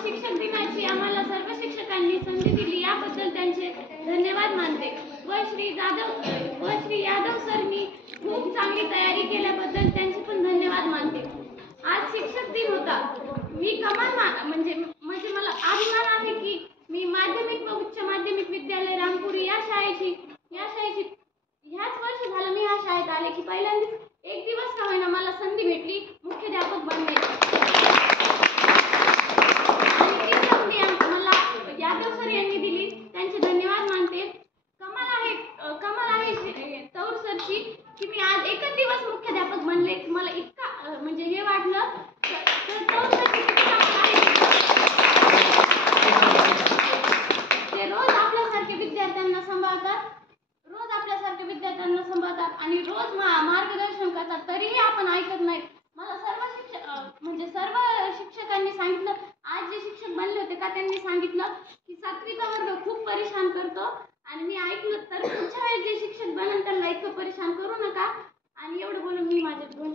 आज शिक्षक दिनाची आम्हाला सर्व शिक्षकांनी संधी दिली याबद्दल त्यांचे धन्यवाद मानते व श्री यादव सरनी खूप चांगली तयारी केल्याबद्दल त्यांचे पण धन्यवाद मानते। आज शिक्षक दिन होता। मी कमाल म्हणजे मला अभिमान आहे की मी माध्यमिक व उच्च माध्यमिक विद्यालय रामपुरी या शाळेची ह्याच वर्षी झालं मी ह्या शाळेत आले की पहिल्यांदा एक दिवस का होईना मला संधी भेटली मुख्याध्यापक बनण्याची आणि ती संधी मला यादव सर यांनी दिली, त्यांचे धन्यवाद मानते। कमाल आहे तौर सरची की मी आज एकच दिवस मुख्याध्यापक बनले, मला इतका म्हणजे हे वाटलं तर तौर सरची किती कमाल आहे। ते रोज आपल्यासारखे विद्यार्थ्यांना सांभाळतात आणि रोज मार्गदर्शन करतात, तरीही आपण ऐकत नाही। मला सर्व शिक्षकांनी सांगितलं, आज जे शिक्षक बनले होते का त्यांनी सांगितलं की 7वीचा वर्ग खूप परेशान करतो आणि मी ऐकलं तर पुढच्या वेळेस जे शिक्षक बनन त्यांना इतकं परेशान करू नका। आणि एवढं बोलून मी माझे 2